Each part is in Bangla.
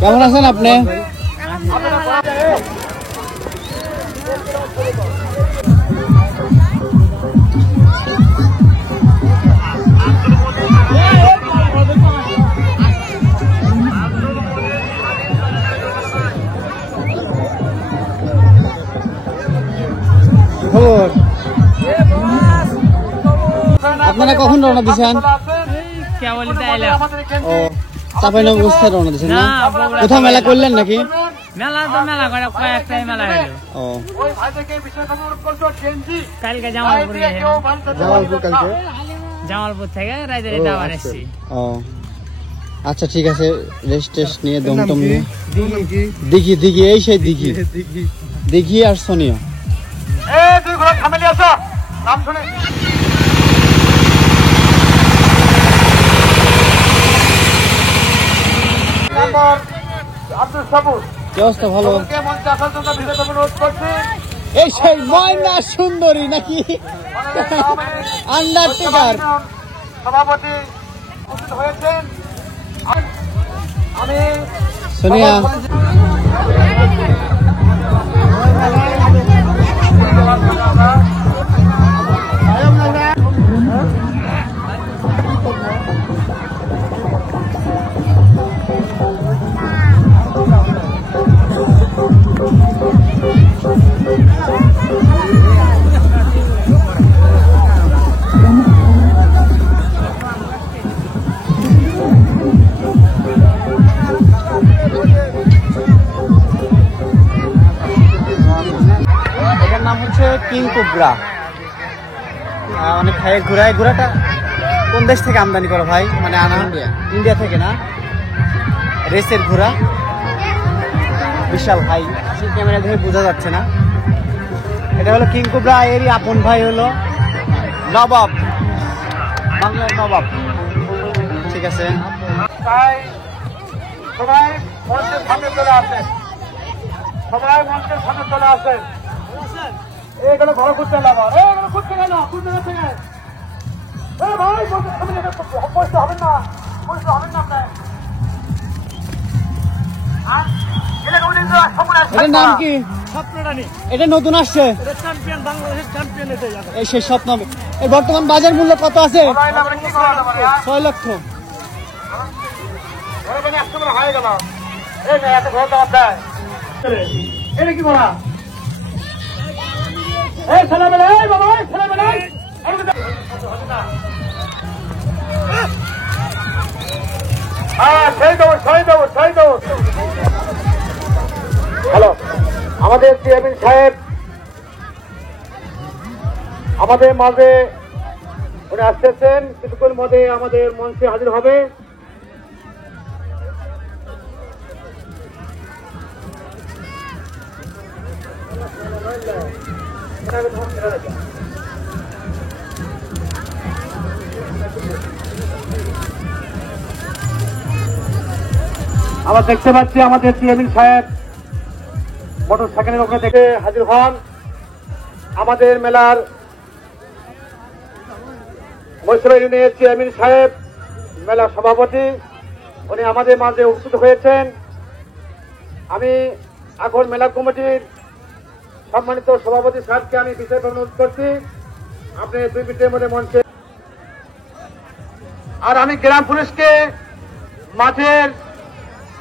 কেমন আছেন আপনি? আপনারা কখন রওনা দিচ্ছেন? ও চাঁপাইনবাবগঞ্জ রওনা দিচ্ছেন না? কোথাও মেলা করলেন নাকি? মেলা তো মেলা করে কয়েকটাই মেলা হলো। ও কালকে জামালপুর থেকে রাইতে আবার এসেছি। ও আচ্ছা ঠিক আছে, রেস্ট টেস্ট নিয়ে দমটম নিয়ে দিঘি দিঘি এই সেই দিঘি দিঘি আর সোনিয়া কি অবস্থা? ভালো। এই সেই ময়না সুন্দরী নাকি আন্ডারটেকার সভাপতি হয়েছেন আমি সোনিয়া। কিং কোবরা অনেক খায় ঘোরায়। ঘোড়াটা কোন দেশ থেকে আমদানি করো ভাই? মানে আনা ইন্ডিয়া থেকে না? রেসের ঘোড়া বিশাল ভাই, ক্যামেরা দেখে বোঝা যাচ্ছে না। এটা হলো কিং কোবরা। এরই আপন ভাই হলো নবাব, বাংলার নবাব। ঠিক আছে, তাই সবাই মঞ্চের সামনে চলে আসেন, সবাই মঞ্চের সামনে চলে আসেন। এইগুলো ঘর ঘুরতে লাগা, এইগুলো ঘুরতে গেল, ঘুরতে গেছে ভাই বসতে হবেন না, বসতে হবেন না আপনার। এটার নাম কি? এটা নতুন আসছে, চ্যাম্পিয়ন, বাংলাদেশের চ্যাম্পিয়ন। এই সেই স্বপ্ন। এর বর্তমান বাজার মূল্য কত আছে? 6 লক্ষ। হয়ে গেল এত ঘর দাবার দেয়, এটা কি বলা? এই ছেলেবেলা, এই বাবা, ছেলেবেলা হ্যালো, আমাদের চেয়ারম্যান সাহেব আমাদের মাঝে উনি আসতেছেন, কিছুক্ষণ মধ্যে আমাদের মঞ্চে হাজির হবে। আমরা দেখতে পাচ্ছি আমাদের চেয়ারম্যান সাহেব মোটর সাইকেলের ওখানে থেকে হাজির হন। আমাদের মেলার মৈশরা ইউনিয়নের চেয়ারম্যান সাহেব, মেলার সভাপতি, উনি আমাদের মাঝে উপস্থিত হয়েছেন। আমি এখন মেলা কমিটির সম্মানিত সভাপতি সাহেবকে আমি বিষয় অনুরোধ করছি, আপনি 2 মিনিটের মধ্যে মঞ্চে। আর আমি গ্রাম পুলিশকে মাঠের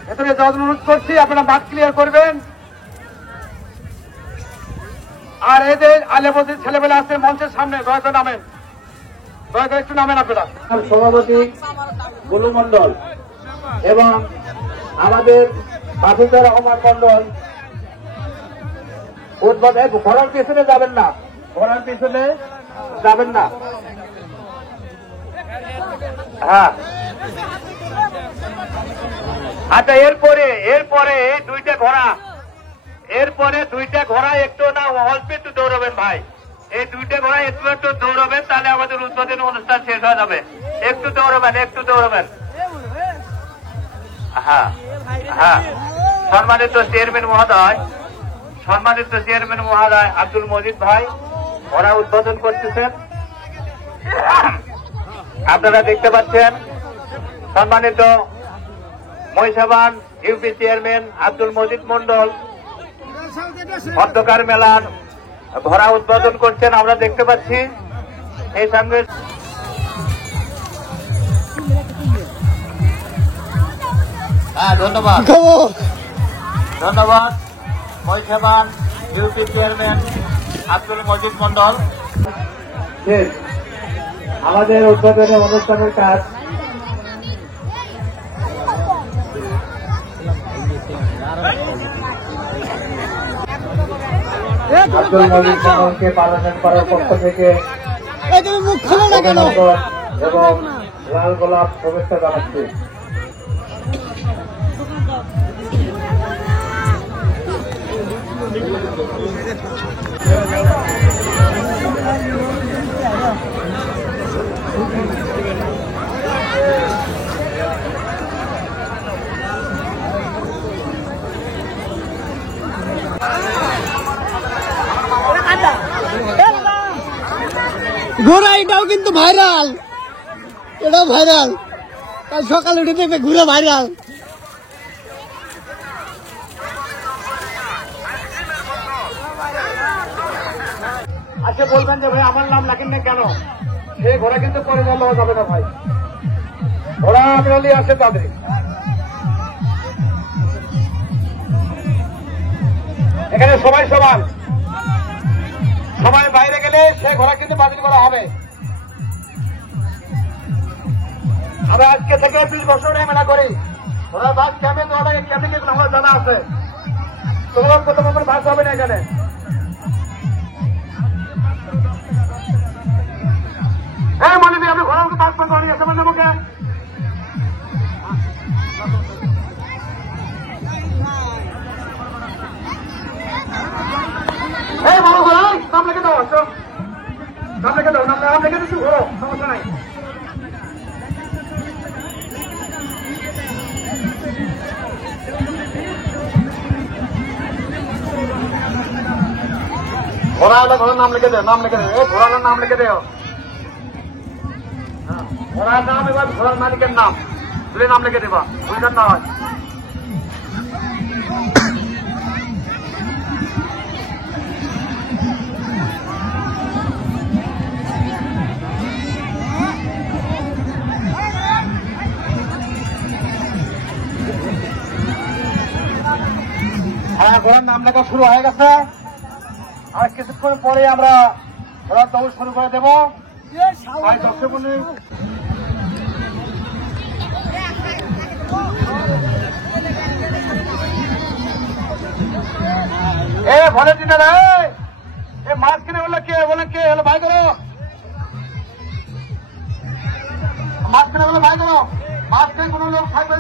ভেতরে যাওয়ার অনুরোধ করছি, আপনারা মাঠ ক্লিয়ার করবেন। আর এদের আলেবদের ছেলেবেলা আছে মঞ্চের সামনে, দয়া করে নামেন, দয়া করে একটু নামেন আপনারা। সভাপতি গুলু মন্ডল এবং আমাদের হাফিজুর রহমান মন্ডল উদ্বোধন। ঘোড়ার পিছনে যাবেন না, ঘোড়ার পিছনে যাবেন না। হ্যাঁ আচ্ছা, এরপরে এই 2টা ঘোড়া, এরপরে 2টা ঘোড়া একটু না অল্প একটু দৌড়াবেন ভাই। এই 2টা ঘোড়া একটু দৌড়াবেন, তাহলে আমাদের উদ্বোধনী অনুষ্ঠান শেষ হয়ে যাবে। একটু দৌড়াবেন, একটু দৌড়াবেন। হ্যাঁ হ্যাঁ, সম্মানিত চেয়ারম্যান মহোদয় আব্দুল মজিদ ভাই, ওরা উদ্বোধন করতেছেন, আপনারা দেখতে পাচ্ছেন। সম্মানিত মহিষাবান ইউপি চেয়ারম্যান আব্দুল মজিদ মন্ডল অন্ধকার মেলার ভরা উদ্বোধন করছেন আমরা দেখতে পাচ্ছি। এই সঙ্গে ধন্যবাদ ধন্যবাদ মহিষাবান ইউপি চেয়ারম্যান আব্দুল মজিদ মন্ডল। আমাদের উদ্বোধনী অনুষ্ঠানের কাজ আব্দুল মজিদ মন্ডলকে পার্লামেন্ট করার পক্ষ থেকে এবং লাল গোলাপ শুভেচ্ছা জানাচ্ছি। ঘোড়া এটাও কিন্তু ভাইরাল, এটাও ভাইরাল। কাল সকালে উঠে দেখবে ঘুরে ভাইরাল। আচ্ছা বলবেন যে ভাই আমার নাম লাগেন না কেন? সেই ঘোড়া কিন্তু পরে বলা যাবে না ভাই, ঘোড়া আপনি আছে তাদের। এখানে সবাই সমান, সবাই বাইরে গেলে সে ঘোড়া কিন্তু বাতিল করা হবে। আমরা আজকে থেকে 20 বছর মেলা করি। ওরা বাস ক্যাম্পে দেওয়া লাগে, ক্যাম্পে কিন্তু আমার জানা আছে। তোমার প্রথম বাস হবে না এখানে। এই মনে নেই আপনি ঘোড়াকে বাস পান করেন এসে বলতে মুখে। এই বড় ঘোড়া নাম লিখে দাও, নাম লিখে দাও, নাম লিখে দিচ্ছি ঘোড়ো, সমস্যা নাই। ঘোড়া হলে ঘোড়ার নাম লিখে দেও, নাম লিখে দেও, এই ঘোড়ার নাম লিখে দেও। ঘোড়ার নাম এবার ঘোড়ার মালিকের নাম তুলে নাম লিখে দেবা, বুঝলেন না হয়। হ্যাঁ, ঘোড়ার নাম লেখা শুরু হয়ে গেছে। আর কিছুক্ষণ পরে আমরা ঘোড়ার দৌড় শুরু করে দেবো। ভলেন্টিয়ার মাছ কিনে বললো কে, বলে কে হলো ভাই করো, মাছ কিনে বললো ভাই করো, মাছ কিনে কোনো লোক থাকবে